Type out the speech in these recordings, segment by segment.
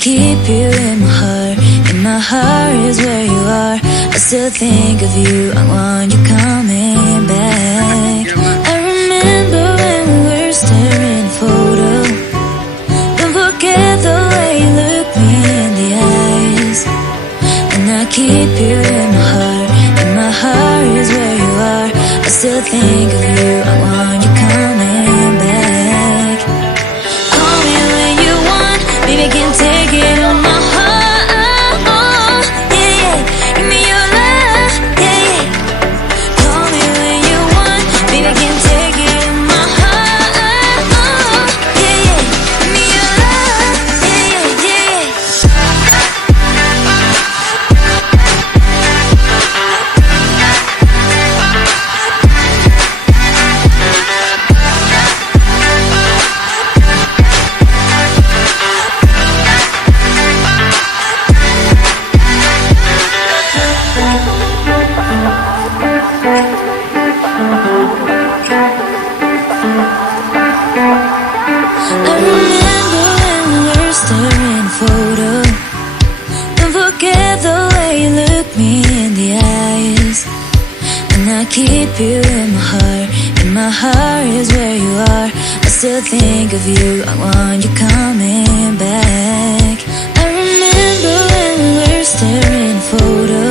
keep you in my heart. In my heart is where you are. I still think of you. I want you coming back. I remember when we were staring at a photo. Don't forget the way you look me in the eyes. And I keep you in my heart. In my heart is where you are. I still think of you. I want you coming back. Call me when you want. Baby, I can take it on my heart. Yeah, yeah. Give me your love. Yeah, yeah. Call me when you want. Baby, I can take it on my heart. Yeah, yeah. Give me your love. Yeah, yeah, yeah. I remember when we were staring at a photo. Don't forget the way you look me in the eyes. And I keep you in my heart. In my heart is where you are. I still think of you. I want you coming back. I remember when we were staring at a photo.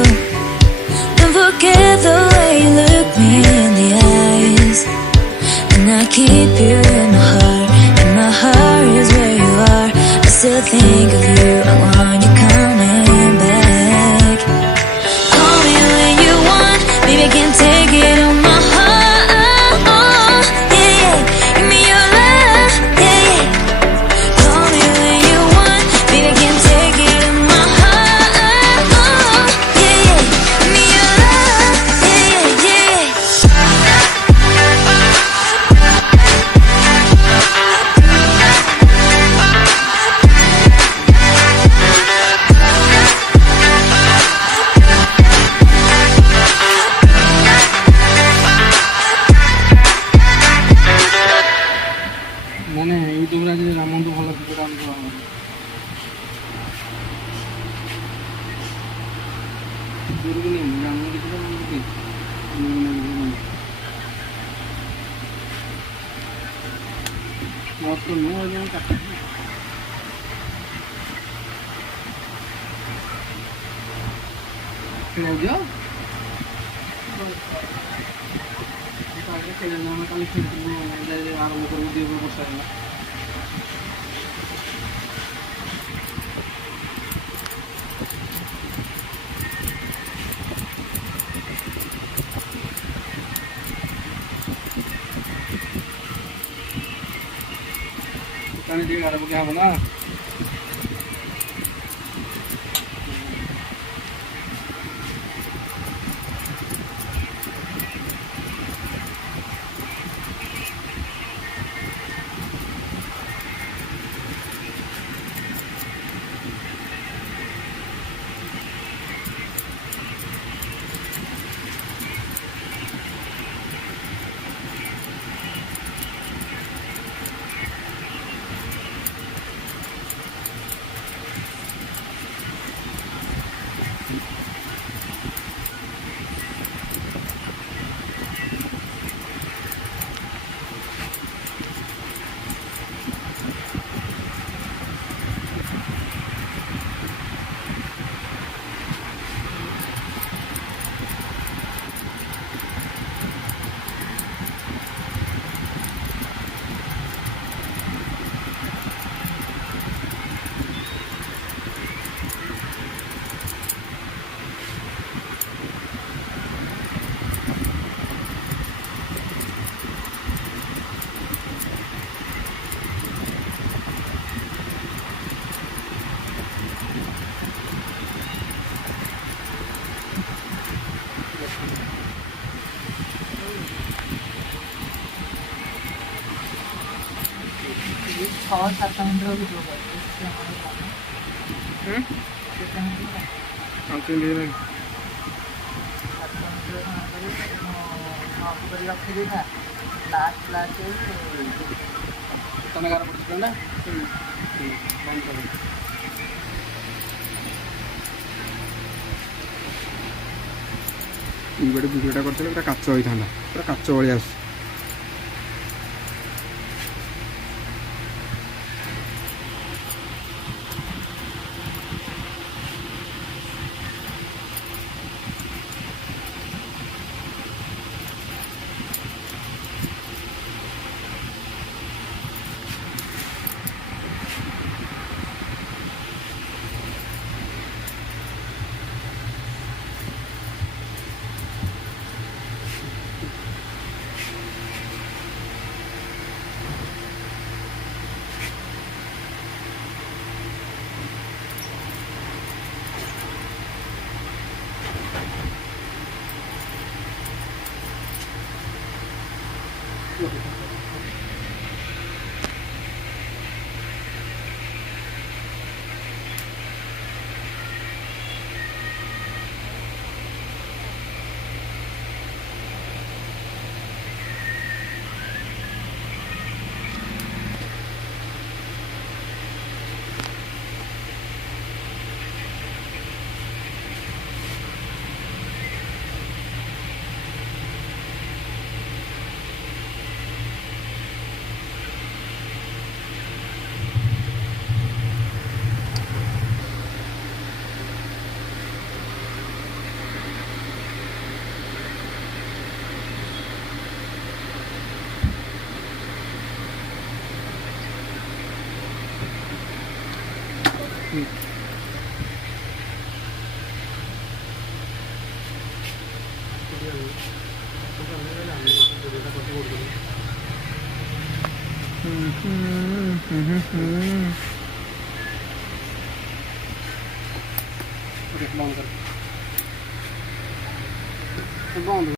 Don't forget the way you look me in the eyes. And I keep you in my heart. In my heart is where you are. I still think of you. I want you coming back. Call me when you want. Baby, I can take it on my heart. Yeah, yeah. Give me your love. Yeah, yeah. Call me when you want. Baby, I can take it on my heart. Yeah, yeah. Give me your love. Yeah, yeah, yeah. ମାନେ ୟୁଟ୍ୟୁବରେ ଆଜି ରାମନ୍ତୁ ଭଲ video ଆମକୁ ଦୂରକୁ ନେଇ ରାମ ଦେଖିଲେ ମସ୍ତ ନୁହଁ ଆଜ୍ଞା କାଟ ଖେଳାଉଛ କାଲି ଖେଳିଥିଲୁ ଆରମ୍ଭ କରିବୁ 2 ବର୍ଷ ହେଲା ଦୋକାନ ଟିକେ ଗାର ପକେଇ ହବ ନା और 7 मिनट भी जो रखिदेना लास्ट लास्ट ତମେ ଗାର ପଡ଼ିଥିଲ ନା ବନ୍ଦ କର ଏଇପଟେ ଭିଡ଼ିଓଟା କରିଥିଲେ ପୁରା କାଚ ହେଇଥାନ୍ତା, ପୁରା କାଚ ଭଳିଆ ଆସୁଛି। बंद